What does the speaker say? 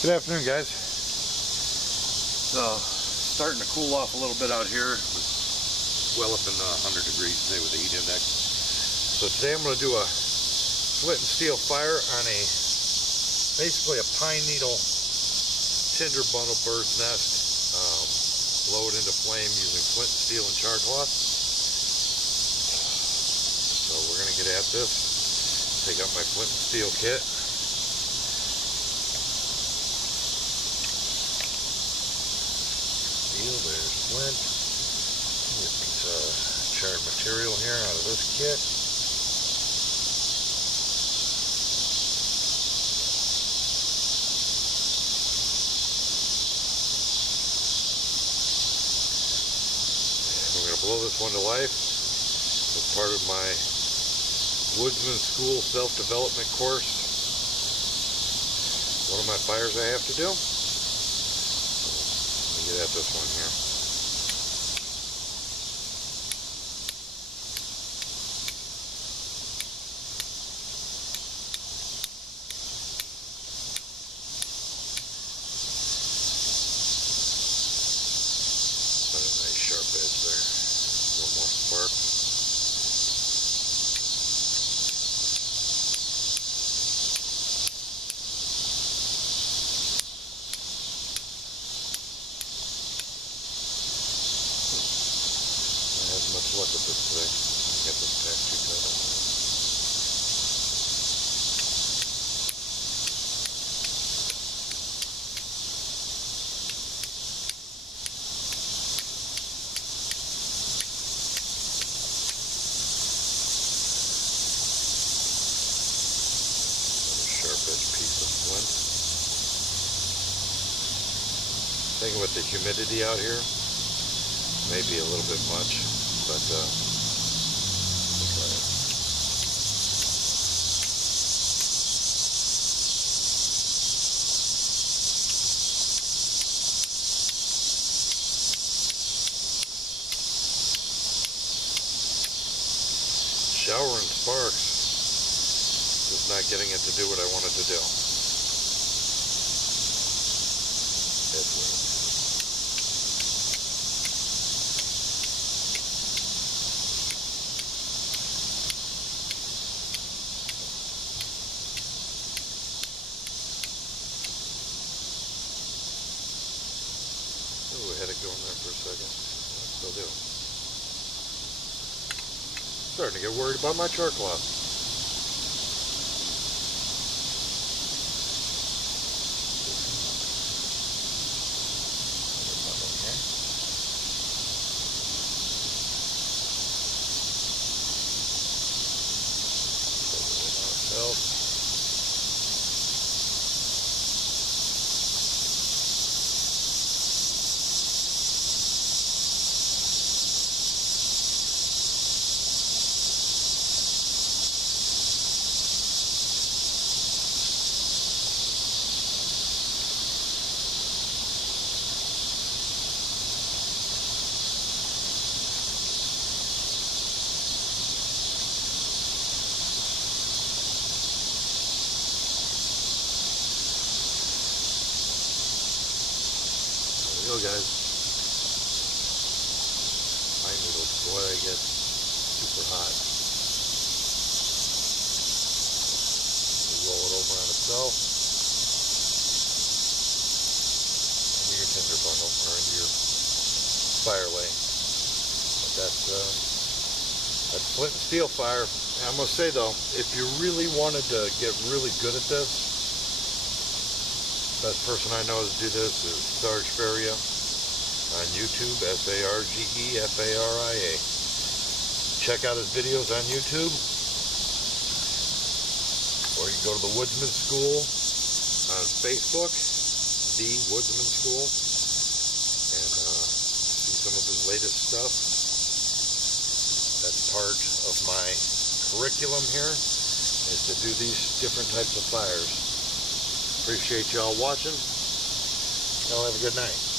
Good afternoon, guys. It's starting to cool off a little bit out here. It was well up in the 100 degrees today with the heat index. So today I'm going to do a flint and steel fire on basically a pine needle tinder bundle bird's nest. Blow it into flame using flint and steel and char cloth. So we're going to get at this. Take out my flint and steel kit. There's flint. Get a piece of charred material here out of this kit. We're going to blow this one to life as part of my Woodsman School self-development course. One of my fires I have to do. Get at this one here. Put a nice sharp edge there. A little more spark. Much luck with this today. Get this tack too tight on there. Another sharp edge piece of flint. Thinking with the humidity out here, maybe a little bit much. But we'll try it. Showering sparks, just not getting it to do what I want it to do. It's weird. Ooh, I had it going there for a second. Still do. Starting to get worried about my char cloth. Go, guys. Pine needles, boy, they get super hot. You roll it over on itself into your tinder bundle or into your fire lay. But that's flint and steel fire. And I must say though, if you really wanted to get really good at this, best person I know to do this is Sarge Faria on YouTube, Sargefaria. Check out his videos on YouTube, or you can go to the Woodsman School on Facebook, the Woodsman School, and see some of his latest stuff. That's part of my curriculum here, is to do these different types of fires. Appreciate y'all watching. Y'all have a good night.